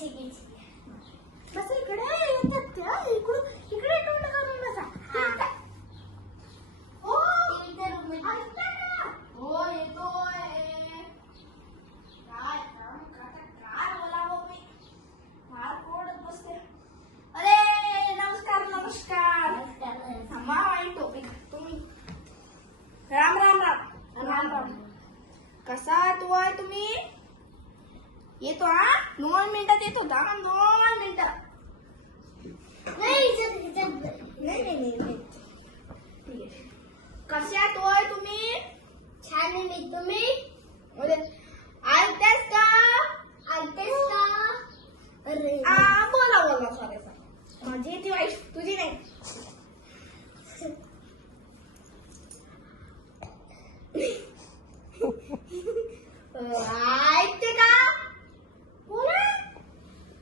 बस इकडे इकडे तोंड करून बसा. हो येतोय. काय बोलावं मी, फार कोडत बसते. अरे नमस्कार. थांबा वाईट टोपिक. तुम्ही राम राम राम राम राम. कसा तू आहे तुम्ही? येतो हा 2 मिनिटात येतो. 2 मिनिटात. नाही. कशा तू आहे तुम्ही? छान आहे मी. तुम्ही ऐकतेस का? अरे बोला सॉरी माझी ती वाईफ तुझी नाही. ऐकते का? बोला.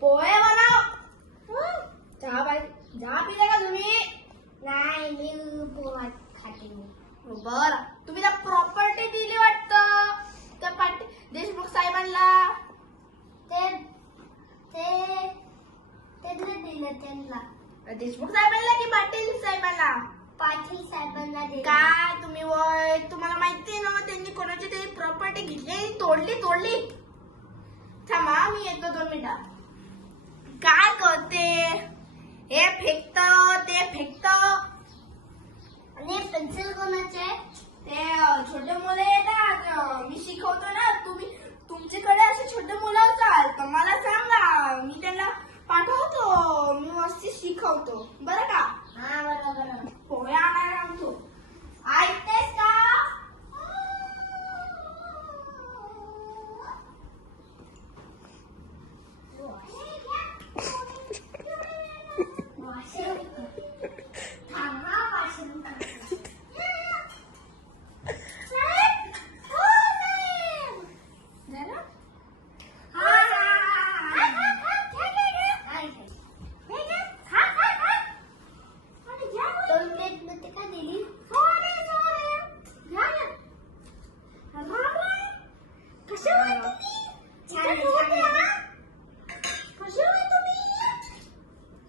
पोहे बनव. चहा पिले का तुम्ही? नाही, मी पोहा खाते. बर. तुम्ही त्या प्रॉपर्टी दिली वाटतं त्या देशमुख साहेबांना. त्यांना दिलं. त्यांना देशमुख साहेबांना की पाटील साहेबांना? पाटील साहेबांना दिलं. काय तुम्ही तुम्हाला माहिती ना त्यांनी कोणाची तरी प्रॉपर्टी घेतली आणि तोडली. थांबा मी येतो 2 मिनिटात. काय करते? हे फेकत ते फेकत. आणि पेन्सिल कोणाचे? ते छोटे मुलं येतात. मी शिकवतो ना. तुमच्याकडे असे छोटे मुलं असाल तर मला सांगा, मी त्यांना पाठवतो. मी मस्त शिकवतो बरं का? हा बरोबर. पोहे आणायला आणतो. ऐकतेस का?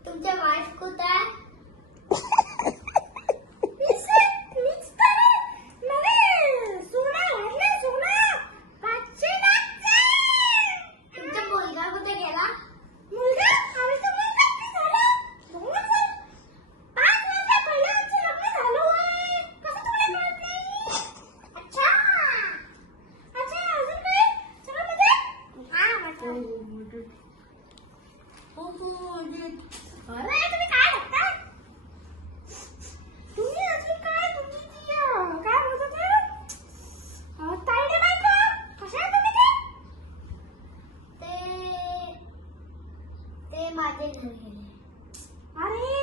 तुमच्या वाईफ कुठे आहे? तुमचा मुलगा कुठे गेला? अरे तुम्ही काय बघता? तुम्ही अजून काय तुमची ती काय बोलतात ताईडे बायको कशा आहे तुम्ही? ते माझे घर गेले. अरे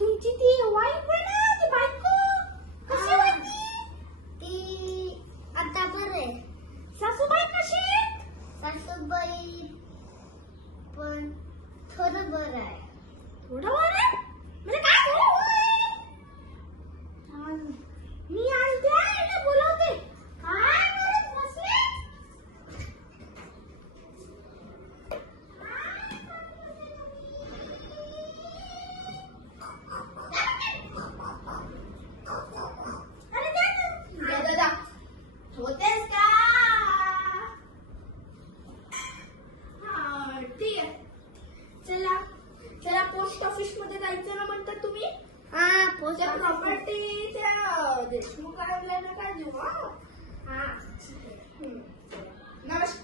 तुमची ती वाईफ आहे ना, ती बायको कशी आहे ती आता बरं आहे. सासूबाई कशी आहे? सासूबाई पण थोडं बरं आहे. थोडं बरं म्हणजे काय मी आज द्या बोलवते. काय बोलत बसले? अरे दादा होतेस का? हा ठीक आहे. चला पोस्ट ऑफिस मध्ये जायचं ना म्हणतात तुम्ही. हा पोस्ट प्रॉपर्टी त्या देशमुख काय देऊ. हा नमस्कार.